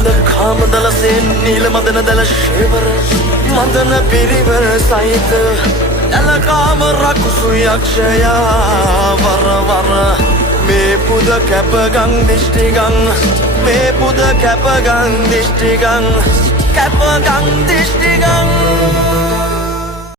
මද කාමදලසෙන් නීල මදන දල ශේවර මදන පිරිවර සහිත ඇලකාම රකුසු යක්ෂයා වරවර මේ පුද කැපගං දිෂ්ටිගං මේ පුද කැපගං දිෂ්ටිගං කැපගං දිෂ්ටිගං